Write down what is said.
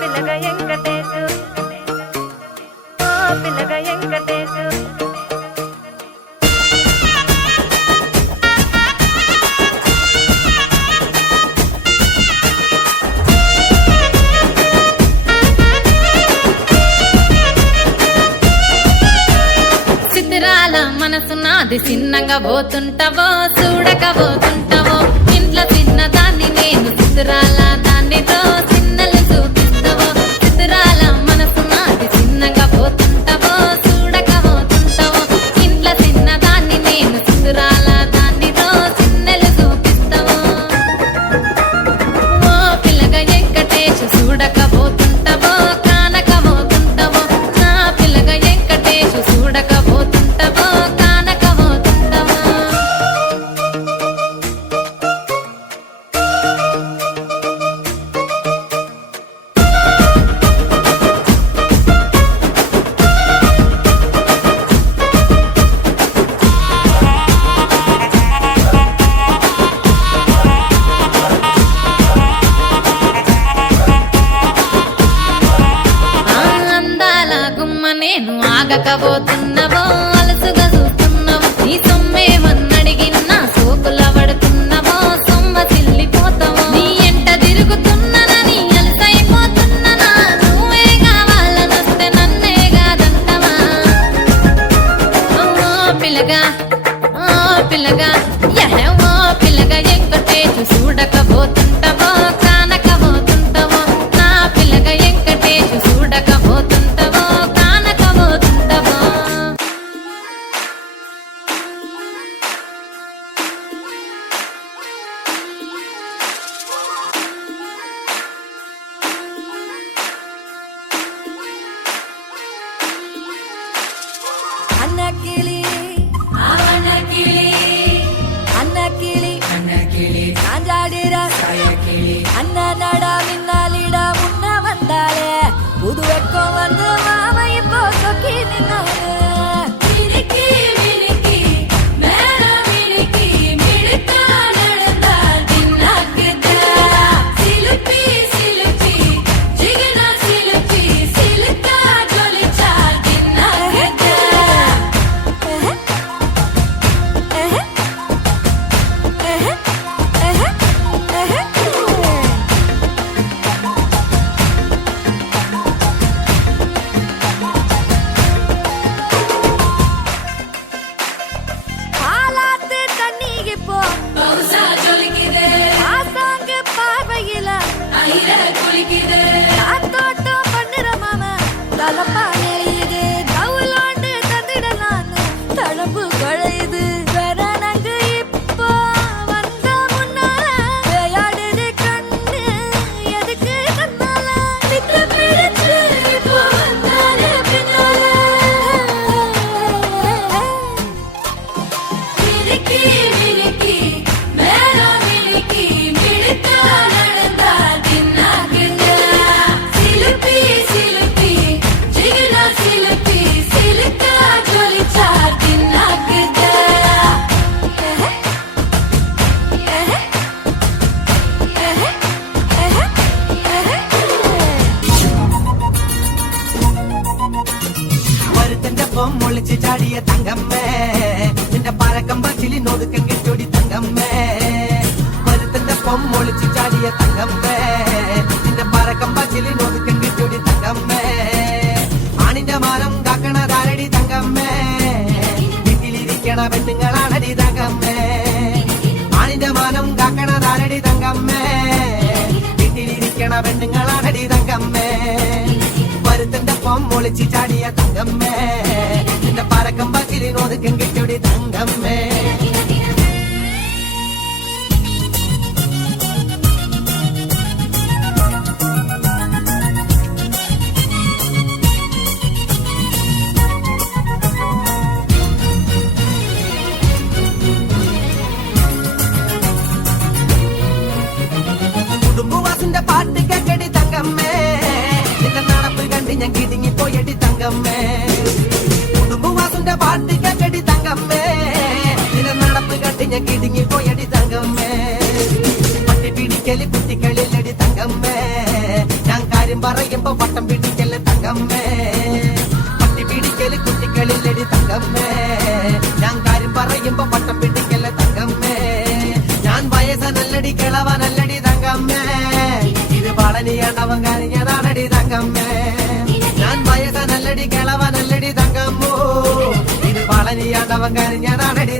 పిల్లగా వెంకటేశు పిల్లగా వెంకటేశు చిత్రాల మనసు నాది చిన్నగా పోతుంటావో చూడకపోతుంటావో ఇంట్లో చిన్నదాన్ని నేను చిత్రాల దానితో చిన్నలు చూపిస్తావో చిత్రాల మనసు నాది చిన్నగా పోతుంటావో చూడకపోతుంటావో ఇంట్లో చిన్నదాన్ని నేను చిత్రాల దానితో చిన్నలు చూపిస్తావో ఓ పిల్లగా వెంకటేశు చూడకపోతుంటావో కానకపోతుంటావో నా పిల్లగా వెంకటేశు చూడకపోతుంటావో కానకపోతుంటావో అందాల గుమ్మ నేను ఆగకపోతున్నావో అలసుగా చూస్తున్నావో నీ సొమ్మేమన్నడిగినా సోకుల పడుతున్నావో సొమ్మ సిల్లిపోతావో నీ ఎంట తిరుగుతున్నానని అలసైపోతున్నానా నువ్వే కావాలనొస్తే నన్నే కాదంటవా ఓ పిల్లగా ఓ పిల్లగా ఓ పిల్లగా వెంకటేశు చూడకపోతుంటావో కానకపోతుంటావో నా పిల్లగా వెంకటేశు చూడకపోతుంటావో కానకపోతుంటావో అన్నకిళి అన్నకిళి நாஞ்சாடிரா அண்ண நடா மின்னாலிடா முன்ன வந்தாளே புது வெக்கம் வந்து மாமா இப்போ சொக்கி நின்னாரு ஆலாத்து தண்ணிக்கு போ ஆசாங்க பார்வையில காத்தோட்டம் பண்ணுற மாமா தலப்பா நெளியுது கவுலாண்டு தந்திடலான்னு தளம்பு குழையுது வரணங்கு இப்போ வந்த முன்னால விளையாடுது கண்ணு எதுக்கு கண்ணால நிக்க பிடிச்சு இப்போ வந்தாலே பின்னால வருத்தന്റെ പൊമ്മൊളിച്ച് ചാടിയ തങ്കമ്മേ നിന്റെ പഴക്കം പച്ചിലി നൊതുക്കം കിട്ടൊടി തങ്കമ്മേ വരുത്തന്റെ പൊമ്മൊളിച്ച് ചാടിയ തങ്കമ്മേ നിന്റെ പഴക്കം പച്ചിലി നൊതുക്കം കിട്ടൊടി തങ്കമ്മേ ആണിന്റെ മാനം കാക്കണതാരടി തങ്കമ്മേ വീട്ടിലിരിക്കണ പെണ്ണുങ്ങളാണടി തങ്കമ്മേ ആണിന്റെ മാനം കാക്കണതാരടി തങ്കമ്മേ വീട്ടിലിരിക്കണ പെണ്ണുങ്ങളാണടി തങ്കമ്മേ വരുത്തന്റെ പൊമ്മൊളിച്ച് ചാടിയ തങ്കമ്മേ നിന്റെ പരക്കം പച്ചിലി നൊതുക്കം കിട്ടൊടി തങ്കമ്മേ കുടുംബവാസിന്റെ പാട്ട് കേക്കടി തങ്കമ്മേ നിന്റെ നടപ്പ് കണ്ട് ഞാൻ കിടുങ്ങി പോയടി തങ്കമ്മേ കുടുംബവാസിന്റെ പാട്ട് കേക്കടി തങ്കമ്മേ നിന്റെ നടപ്പ് കണ്ട് ഞാൻ കിടുങ്ങി പോയടി തങ്കമ്മേ പട്ടി പിടിക്കല് കുട്ടികളിലടി തങ്കമ്മേ ഞാൻ കാര്യം പറയുമ്പോ വട്ടം പിടിക്കല് തങ്കമ്മേ, പട്ടി പിടിക്കല് കുട്ടികളില്ലടി തങ്കമ്മേ. ഞാൻ കാര്യം പറയുമ്പോ വട്ടം പിടിക്കല് തങ്കമ്മേ. ഞാൻ വയസ്സനല്ലടി കിളവനല്ലടി തങ്കമ്മേ, ഇത് പളനിയാണ്ടവൻ കരഞ്ഞതാണടി തങ്കമ്മേ. ഞാൻ വയസ്സനല്ലടി കിളവനല്ലടി തങ്കമ്മോ, ഇത് പളനിയാണ്ടവൻ കരഞ്ഞതാണടി